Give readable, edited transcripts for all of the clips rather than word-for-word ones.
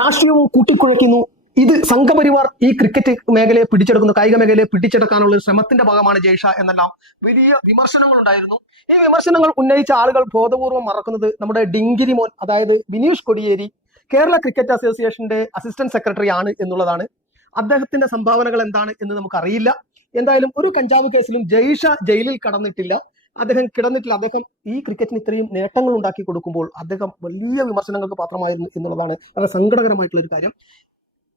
രാഷ്ട്രീയവും കൂട്ടിക്കുഴയ്ക്കുന്നു. ഇത് സംഘപരിവാർ ഈ ക്രിക്കറ്റ് മേഖലയെ പിടിച്ചെടുക്കുന്നു, കായിക മേഖലയെ പിടിച്ചെടുക്കാനുള്ള ഒരു ശ്രമത്തിന്റെ ഭാഗമാണ് ജയ്ഷ എന്നെല്ലാം വലിയ വിമർശനങ്ങൾ ഉണ്ടായിരുന്നു. ഈ വിമർശനങ്ങൾ ഉന്നയിച്ച ആളുകൾ ബോധപൂർവം മറക്കുന്നത് നമ്മുടെ ഡിങ്കിരി മോൻ, അതായത് ബിനീഷ് കൊടിയേരി കേരള ക്രിക്കറ്റ് അസോസിയേഷന്റെ അസിസ്റ്റന്റ് സെക്രട്ടറി ആണ് എന്നുള്ളതാണ്. അദ്ദേഹത്തിന്റെ സംഭാവനകൾ എന്താണ് എന്ന് നമുക്കറിയില്ല. എന്തായാലും ഒരു കഞ്ചാവ് കേസിലും ജയ്ഷ ജയിലിൽ കടന്നിട്ടില്ല. അദ്ദേഹം ഈ ക്രിക്കറ്റിന് ഇത്രയും നേട്ടങ്ങൾ ഉണ്ടാക്കി കൊടുക്കുമ്പോൾ അദ്ദേഹം വലിയ വിമർശനങ്ങൾക്ക് പാത്രമായിരുന്നു എന്നുള്ളതാണ് വളരെ സങ്കടകരമായിട്ടുള്ള ഒരു കാര്യം.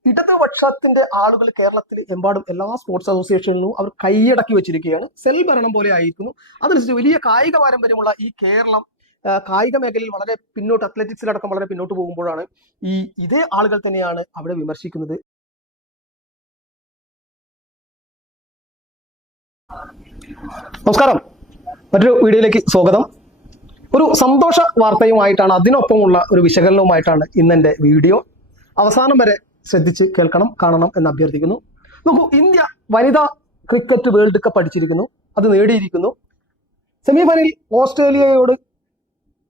ഇടതുപക്ഷത്തിന്റെ ആളുകൾ കേരളത്തിൽ എമ്പാടും എല്ലാ സ്പോർട്സ് അസോസിയേഷനിലും അവർ കൈയടക്കി വെച്ചിരിക്കുകയാണ്. സെൽ ഭരണം പോലെ ആയിരിക്കുന്നു. അതനുസരിച്ച് വലിയ കായിക പാരമ്പര്യമുള്ള ഈ കേരളം കായിക മേഖലയിൽ വളരെ പിന്നോട്ട്, അത്ലറ്റിക്സിലടക്കം വളരെ പിന്നോട്ട് പോകുമ്പോഴാണ് ഇതേ ആളുകൾ തന്നെയാണ് അവിടെ വിമർശിക്കുന്നത്. നമസ്കാരം, മറ്റൊരു വീഡിയോയിലേക്ക് സ്വാഗതം. ഒരു സന്തോഷ വാർത്തയുമായിട്ടാണ്, അതിനൊപ്പമുള്ള ഒരു വിശകലനവുമായിട്ടാണ് ഇന്നെന്റെ വീഡിയോ. അവസാനം വരെ ശ്രദ്ധിച്ച് കേൾക്കണം, കാണണം എന്ന് അഭ്യർത്ഥിക്കുന്നു. നോക്കൂ, ഇന്ത്യ വനിതാ ക്രിക്കറ്റ് വേൾഡ് കപ്പ് അടിച്ചിരിക്കുന്നു, അത് നേടിയിരിക്കുന്നു. സെമിഫൈനലിൽ ഓസ്ട്രേലിയയോട്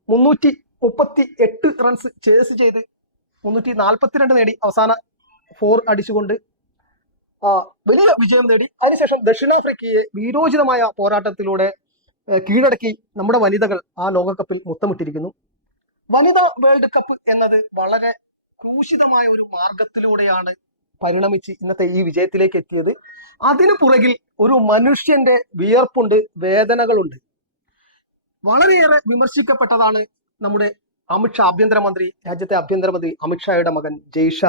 338 റൺസ് ചേസ് ചെയ്ത് 342 നേടി അവസാന 4 അടിച്ചുകൊണ്ട് വലിയ വിജയം നേടി. അതിനുശേഷം ദക്ഷിണാഫ്രിക്കയെ വീരോചിതമായ പോരാട്ടത്തിലൂടെ കീഴടക്കി നമ്മുടെ വനിതകൾ ആ ലോകകപ്പിൽ മുത്തമിട്ടിരിക്കുന്നു. വനിതാ വേൾഡ് കപ്പ് എന്നത് വളരെ ക്രൂശിതമായ ഒരു മാർഗത്തിലൂടെയാണ് പരിണമിച്ച് ഇന്നത്തെ ഈ വിജയത്തിലേക്ക് എത്തിയത്. അതിനു പുറകിൽ ഒരു മനുഷ്യന്റെ വിയർപ്പുണ്ട്, വേദനകളുണ്ട്. വളരെയേറെ വിമർശിക്കപ്പെട്ടതാണ് നമ്മുടെ അമിത്ഷാ, രാജ്യത്തെ ആഭ്യന്തരമന്ത്രി അമിത്ഷായുടെ മകൻ ജയ്ഷ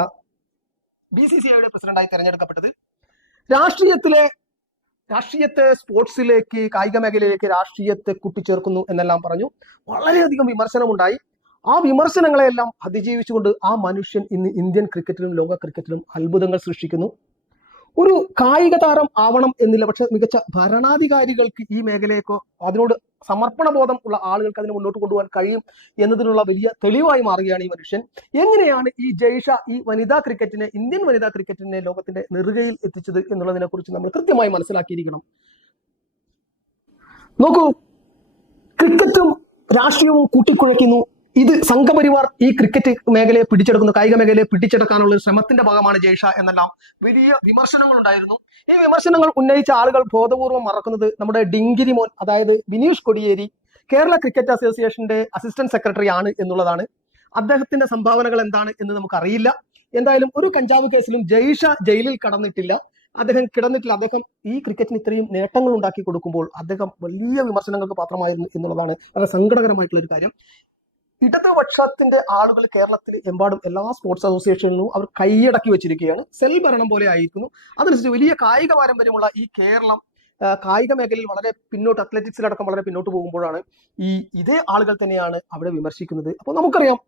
BCCIയുടെ പ്രസിഡന്റായി തെരഞ്ഞെടുക്കപ്പെട്ടത്. രാഷ്ട്രീയത്തെ സ്പോർട്സിലേക്ക്, കായിക മേഖലയിലേക്ക് രാഷ്ട്രീയത്തെ കൂട്ടിച്ചേർക്കുന്നു എന്നെല്ലാം പറഞ്ഞു വളരെയധികം വിമർശനമുണ്ടായി. ആ വിമർശനങ്ങളെല്ലാം അതിജീവിച്ചുകൊണ്ട് ആ മനുഷ്യൻ ഇന്ന് ഇന്ത്യൻ ക്രിക്കറ്റിലും ലോക ക്രിക്കറ്റിലും അത്ഭുതങ്ങൾ സൃഷ്ടിക്കുന്നു. ഒരു കായിക താരം ആവണം എന്നില്ല, പക്ഷെ മികച്ച ഭരണാധികാരികൾക്ക് ഈ മേഖലയേക്കോ അതിനോട് സമർപ്പണ ബോധം ഉള്ള ആളുകൾക്ക് അതിനെ മുന്നോട്ട് കൊണ്ടുപോകാൻ കഴിയും എന്നതിനുള്ള വലിയ തെളിവായി മാറുകയാണ് ഈ മനുഷ്യൻ. എങ്ങനെയാണ് ഈ ജയ്ഷ ഈ ഇന്ത്യൻ വനിതാ ക്രിക്കറ്റിനെ ലോകത്തിന്റെ നെറുകയിൽ എത്തിച്ചത് എന്നുള്ളതിനെ കുറിച്ച് നമ്മൾ കൃത്യമായി മനസ്സിലാക്കിയിരിക്കണം. നോക്കൂ, ക്രിക്കറ്റും രാഷ്ട്രീയവും കൂട്ടിക്കുഴയ്ക്കുന്നു. ഇത് സംഘപരിവാർ ഈ ക്രിക്കറ്റ് മേഖലയെ പിടിച്ചെടുക്കുന്നു, കായിക മേഖലയെ പിടിച്ചെടുക്കാനുള്ള ഒരു ശ്രമത്തിന്റെ ഭാഗമാണ് ജയ്ഷ എന്നെല്ലാം വലിയ വിമർശനങ്ങൾ ഉണ്ടായിരുന്നു. ഈ വിമർശനങ്ങൾ ഉന്നയിച്ച ആളുകൾ ബോധപൂർവം മറക്കുന്നത് നമ്മുടെ ഡിങ്കിരി മോൻ, അതായത് ബിനീഷ് കൊടിയേരി കേരള ക്രിക്കറ്റ് അസോസിയേഷന്റെ അസിസ്റ്റന്റ് സെക്രട്ടറി ആണ് എന്നുള്ളതാണ്. അദ്ദേഹത്തിന്റെ സംഭാവനകൾ എന്താണ് എന്ന് നമുക്കറിയില്ല. എന്തായാലും ഒരു കഞ്ചാവ് കേസിലും ജയ്ഷ ജയിലിൽ കടന്നിട്ടില്ല. അദ്ദേഹം ഈ ക്രിക്കറ്റിന് ഇത്രയും നേട്ടങ്ങൾ ഉണ്ടാക്കി കൊടുക്കുമ്പോൾ അദ്ദേഹം വലിയ വിമർശനങ്ങൾക്ക് പാത്രമായിരുന്നു എന്നുള്ളതാണ് വളരെ സങ്കടകരമായിട്ടുള്ള ഒരു കാര്യം. ഇടതുപക്ഷത്തിന്റെ ആളുകൾ കേരളത്തിൽ എമ്പാടും എല്ലാ സ്പോർട്സ് അസോസിയേഷനിലും അവർ കൈയടക്കി വെച്ചിരിക്കുകയാണ്. സെൽ ഭരണം പോലെ ആയിരിക്കുന്നു. അതനുസരിച്ച് വലിയ കായിക പാരമ്പര്യമുള്ള ഈ കേരളം കായിക മേഖലയിൽ വളരെ പിന്നോട്ട്, അത്ലറ്റിക്സിലടക്കം വളരെ പിന്നോട്ട് പോകുമ്പോഴാണ് ഇതേ ആളുകൾ തന്നെയാണ് അവിടെ വിമർശിക്കുന്നത്. അപ്പോൾ നമുക്കറിയാം,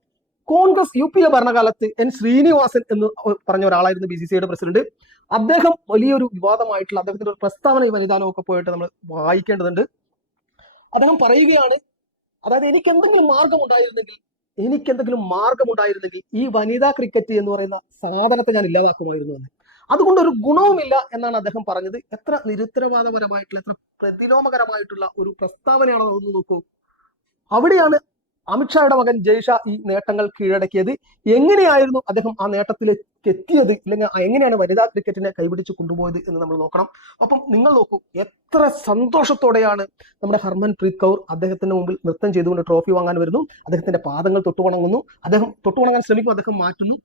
കോൺഗ്രസ് UPA ഭരണകാലത്ത് N. ശ്രീനിവാസൻ എന്ന് പറഞ്ഞ ഒരാളായിരുന്നു BCCIയുടെ പ്രസിഡന്റ്. അദ്ദേഹം വലിയൊരു വിവാദമായിട്ടുള്ള അദ്ദേഹത്തിന്റെ ഒരു പ്രസ്താവന ഈ വനിതാ ലോകകപ്പ് പോയിട്ട് നമ്മൾ വായിക്കേണ്ടതുണ്ട്. അദ്ദേഹം പറയുകയാണ്, അതായത് എനിക്ക് എന്തെങ്കിലും മാർഗമുണ്ടായിരുന്നെങ്കിൽ ഈ വനിതാ ക്രിക്കറ്റ് എന്ന് പറയുന്ന സാധനത്തെ ഞാൻ ഇല്ലാതാക്കുമായിരുന്നു എന്ന്. അതുകൊണ്ട് ഒരു ഗുണവുമില്ല എന്നാണ് അദ്ദേഹം പറഞ്ഞത്. എത്ര നിരുത്തരവാദപരമായിട്ടുള്ള, എത്ര പ്രതിലോമകരമായിട്ടുള്ള ഒരു പ്രസ്താവനയാണോ എന്ന് നോക്കൂ. അവിടെയാണ് അമിത്ഷായുടെ മകൻ ജയ്ഷ ഈ നേട്ടങ്ങൾ കീഴടക്കിയത്. എങ്ങനെയായിരുന്നു അദ്ദേഹം ആ നേട്ടത്തിലേക്ക് എത്തിയത്, അല്ലെങ്കിൽ എങ്ങനെയാണ് വനിതാ ക്രിക്കറ്റിനെ കൈപിടിച്ച് കൊണ്ടുപോയത് എന്ന് നമ്മൾ നോക്കണം. അപ്പം നിങ്ങൾ നോക്കൂ, എത്ര സന്തോഷത്തോടെയാണ് നമ്മുടെ ഹർമൻപ്രീത് കൗർ അദ്ദേഹത്തിന്റെ മുമ്പിൽ നൃത്തം ചെയ്തുകൊണ്ട് ട്രോഫി വാങ്ങാൻ വരുന്നു. അദ്ദേഹത്തിന്റെ പാദങ്ങൾ തൊട്ടുവണങ്ങുന്നു. അദ്ദേഹം തൊട്ടുവണങ്ങാൻ ശ്രമിക്കും, അദ്ദേഹം മാറ്റുന്നു.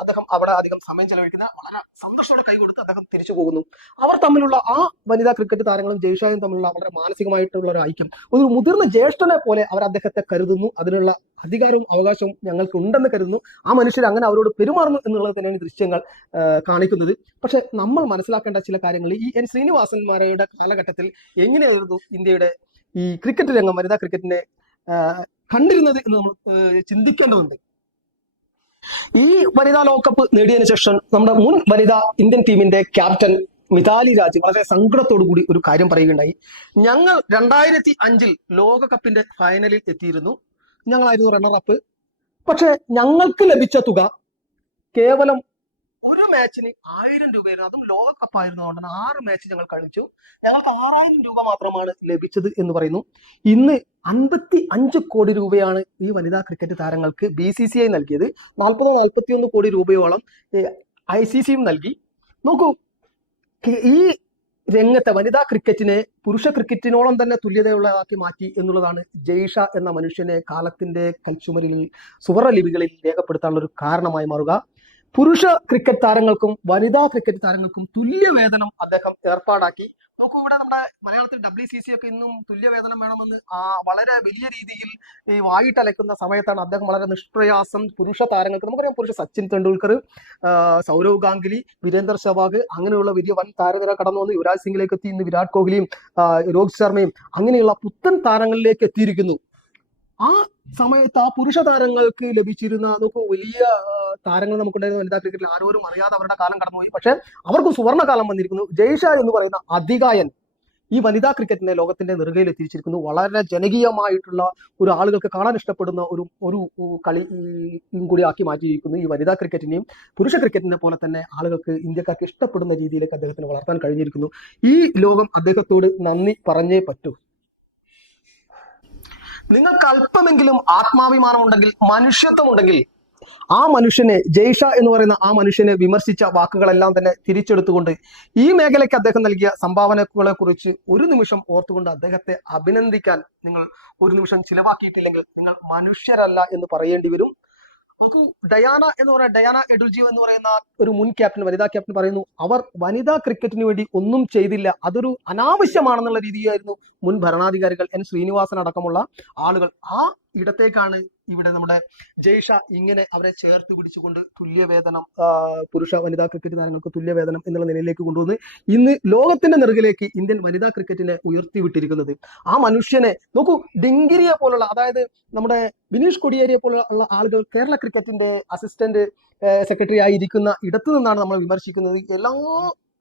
അദ്ദേഹം അവിടെ അധികം സമയം ചെലവഴിക്കുന്ന വളരെ സന്തോഷത്തോടെ കൈകൊടുത്ത് അദ്ദേഹം തിരിച്ചു പോകുന്നു. അവർ തമ്മിലുള്ള ആ വനിതാ ക്രിക്കറ്റ് താരങ്ങളും ജയ്ഷയും തമ്മിലുള്ള വളരെ മാനസികമായിട്ടുള്ള ഒരു ഐക്യം, ഒരു മുതിർന്ന ജ്യേഷ്ഠനെ പോലെ അവർ അദ്ദേഹത്തെ കരുതുന്നു. അതിനുള്ള അധികാരവും അവകാശവും ഞങ്ങൾക്ക് ഉണ്ടെന്ന് കരുതുന്നു. ആ മനുഷ്യർ അങ്ങനെ അവരോട് പെരുമാറുന്നു എന്നുള്ളത് തന്നെയാണ് ദൃശ്യങ്ങൾ കാണിക്കുന്നത്. പക്ഷെ നമ്മൾ മനസ്സിലാക്കേണ്ട ചില കാര്യങ്ങൾ ഈ N. ശ്രീനിവാസന്മാരുടെ കാലഘട്ടത്തിൽ എങ്ങനെയായിരുന്നു ഇന്ത്യയുടെ ഈ ക്രിക്കറ്റ് രംഗം, വനിതാ ക്രിക്കറ്റിനെ കണ്ടിരുന്നത് എന്ന് നമ്മൾ ചിന്തിക്കേണ്ടതുണ്ട്. ഈ വനിതാ ലോകകപ്പ് നേടിയതിനു ശേഷം നമ്മുടെ മുൻ വനിതാ ഇന്ത്യൻ ടീമിന്റെ ക്യാപ്റ്റൻ മിതാലി രാജ് വളരെ സങ്കടത്തോടു കൂടി ഒരു കാര്യം പറയുകയുണ്ടായി. ഞങ്ങൾ 2005 ലോകകപ്പിന്റെ ഫൈനലിൽ എത്തിയിരുന്നു, ഞങ്ങളായിരുന്നു റണ്ണർ അപ്പ്. പക്ഷെ ഞങ്ങൾക്ക് ലഭിച്ച തുക കേവലം ഒരു മാച്ചിന് 1000 രൂപയായിരുന്നു. അതും ലോകകപ്പ് ആയിരുന്നതുകൊണ്ടാണ് 6 മാച്ച് ഞങ്ങൾ കളിച്ചു. ഞങ്ങൾക്ക് 6000 രൂപ മാത്രമാണ് ലഭിച്ചത് എന്ന് പറയുന്നു. ഇന്ന് 55 കോടി രൂപയാണ് ഈ വനിതാ ക്രിക്കറ്റ് താരങ്ങൾക്ക് BCCI നൽകിയത്. 41 കോടി രൂപയോളം ICCയും നൽകി. നോക്കൂ, ഈ രംഗത്തെ വനിതാ ക്രിക്കറ്റിനെ പുരുഷ ക്രിക്കറ്റിനോളം തന്നെ തുല്യതയുള്ളതാക്കി മാറ്റി എന്നുള്ളതാണ് ജയ്ഷ എന്ന മനുഷ്യനെ കാലത്തിന്റെ കൽച്ചുമരിൽ സുവർണ ലിപികളിൽ രേഖപ്പെടുത്താനുള്ള ഒരു കാരണമായി മാറുക. പുരുഷ ക്രിക്കറ്റ് താരങ്ങൾക്കും വനിതാ ക്രിക്കറ്റ് താരങ്ങൾക്കും തുല്യ വേതനം അദ്ദേഹം ഏർപ്പാടാക്കി. നോക്കൂ, ഇവിടെ നമ്മുടെ മലയാളത്തിൽ WCC ഒക്കെ ഇന്നും തുല്യ വേതനം വേണമെന്ന് വളരെ വലിയ രീതിയിൽ ഈ വായിട്ടലക്കുന്ന സമയത്താണ് അദ്ദേഹം വളരെ നിഷ്പ്രയാസം പുരുഷ താരങ്ങൾക്ക്, നമുക്കറിയാം പുരുഷ സച്ചിൻ തെണ്ടുൽക്കർ, സൗരവ് ഗാംഗുലി, വീരേന്ദർ സെവാഗ്, അങ്ങനെയുള്ള വലിയ വൻ താരനിര കടന്നു വന്ന് യുവരാജ് സിംഗിലേക്ക് എത്തി. ഇന്ന് വിരാട് കോഹ്ലിയും രോഹിത് ശർമ്മയും അങ്ങനെയുള്ള പുത്തൻ താരങ്ങളിലേക്ക് എത്തിയിരിക്കുന്നു. ആ സമയത്ത് ആ പുരുഷ താരങ്ങൾക്ക് ലഭിച്ചിരുന്ന, നോക്കൂ, വലിയ താരങ്ങൾ നമുക്കുണ്ടായിരുന്ന വനിതാ ക്രിക്കറ്റിൽ ആരോരും അറിയാതെ അവരുടെ കാലം കടന്നുപോയി. പക്ഷെ അവർക്ക് സുവർണ്ണ കാലം വന്നിരിക്കുന്നു. ജയ്ഷ എന്ന് പറയുന്ന അധികായൻ ഈ വനിതാ ക്രിക്കറ്റിനെ ലോകത്തിന്റെ നെറുകയിൽ എത്തിച്ചിരിക്കുന്നു. വളരെ ജനകീയമായിട്ടുള്ള ഒരു ആളുകൾക്ക് കാണാൻ ഇഷ്ടപ്പെടുന്ന ഒരു കളി കൂടി ആക്കി മാറ്റിയിരിക്കുന്നു. ഈ വനിതാ ക്രിക്കറ്റിനെയും പുരുഷ ക്രിക്കറ്റിനെ പോലെ തന്നെ ആളുകൾക്ക്, ഇന്ത്യക്കാർക്ക് ഇഷ്ടപ്പെടുന്ന രീതിയിലേക്ക് അദ്ദേഹത്തിന് വളർത്താൻ കഴിഞ്ഞിരിക്കുന്നു. ഈ ലോകം അദ്ദേഹത്തോട് നന്ദി പറഞ്ഞേ പറ്റൂ. നിങ്ങൾക്ക് അല്പമെങ്കിലും ആത്മാഭിമാനം ഉണ്ടെങ്കിൽ, മനുഷ്യത്വം ഉണ്ടെങ്കിൽ, ആ മനുഷ്യനെ, ജയ്ഷ എന്ന് പറയുന്ന ആ മനുഷ്യനെ വിമർശിച്ച വാക്കുകളെല്ലാം തന്നെ തിരിച്ചെടുത്തുകൊണ്ട് ഈ മേഖലയ്ക്ക് അദ്ദേഹം നൽകിയ സംഭാവനകളെ കുറിച്ച് ഒരു നിമിഷം ഓർത്തുകൊണ്ട് അദ്ദേഹത്തെ അഭിനന്ദിക്കാൻ നിങ്ങൾ ഒരു നിമിഷം ചിലവാക്കിയിട്ടില്ലെങ്കിൽ നിങ്ങൾ മനുഷ്യരല്ല എന്ന് പറയേണ്ടി വരും. നമുക്ക് ഡയാന എഡുൽജീവ് എന്ന് പറയുന്ന ഒരു മുൻ ക്യാപ്റ്റൻ, വനിതാ ക്യാപ്റ്റൻ പറയുന്നു, അവർ വനിതാ ക്രിക്കറ്റിന് വേണ്ടി ഒന്നും ചെയ്തില്ല, അതൊരു അനാവശ്യമാണെന്നുള്ള രീതിയായിരുന്നു മുൻ ഭരണാധികാരികൾ N. ശ്രീനിവാസൻ അടക്കമുള്ള ആളുകൾ. ആ ഇടത്തേക്കാണ് ഇവിടെ നമ്മുടെ ജയ്ഷ ഇങ്ങനെ അവരെ ചേർത്ത് പിടിച്ചുകൊണ്ട് തുല്യവേതനം, പുരുഷ വനിതാ ക്രിക്കറ്റ് താരങ്ങൾക്ക് തുല്യവേതനം എന്നുള്ള നിലയിലേക്ക് കൊണ്ടുവന്ന് ഇന്ന് ലോകത്തിന്റെ നെറുകിലേക്ക് ഇന്ത്യൻ വനിതാ ക്രിക്കറ്റിനെ ഉയർത്തിവിട്ടിരിക്കുന്നത്. ആ മനുഷ്യനെ നോക്കൂ, ഡിങ്കിരിയെ പോലുള്ള, അതായത് നമ്മുടെ ബിനീഷ് കൊടിയേരിയെ പോലുള്ള ആളുകൾ കേരള ക്രിക്കറ്റിന്റെ അസിസ്റ്റന്റ് സെക്രട്ടറി ആയിരിക്കുന്ന ഇടത്തു നിന്നാണ് നമ്മൾ വിമർശിക്കുന്നത്. എല്ലാ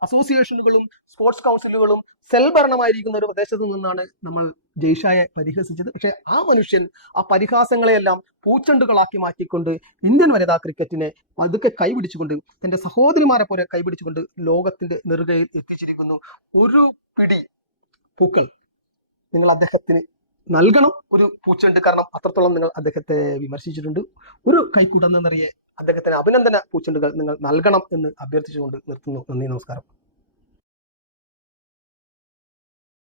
അസോസിയേഷനുകളും സ്പോർട്സ് കൗൺസിലുകളും സെൽഭരണമായിരിക്കുന്ന ഒരു പ്രദേശത്ത് നിന്നാണ് നമ്മൾ ജയ്ഷയെ പരിഹസിച്ചത്. പക്ഷെ ആ മനുഷ്യൻ ആ പരിഹാസങ്ങളെയെല്ലാം പൂച്ചെണ്ടുകളാക്കി മാറ്റിക്കൊണ്ട് ഇന്ത്യൻ വനിതാ ക്രിക്കറ്റിനെ പതുക്കെ കൈപിടിച്ചുകൊണ്ട്, തന്റെ സഹോദരിമാരെ പോലെ കൈപിടിച്ചുകൊണ്ട് ലോകത്തിന്റെ നെറുകയിൽ എത്തിച്ചിരിക്കുന്നു. ഒരു പിടി പൂക്കൾ നിങ്ങൾ അദ്ദേഹത്തിന് നൽകണം, ഒരു പൂച്ചെണ്ട്, കാരണം അത്രത്തോളം നിങ്ങൾ അദ്ദേഹത്തെ വിമർശിച്ചിട്ടുണ്ട്. ഒരു കൈക്കൂട നിറയെ അദ്ദേഹത്തിന് അഭിനന്ദന പൂച്ചെണ്ടുകൾ നിങ്ങൾ നൽകണം എന്ന് അഭ്യർത്ഥിച്ചുകൊണ്ട് നിർത്തുന്നു. നന്ദി, നമസ്കാരം.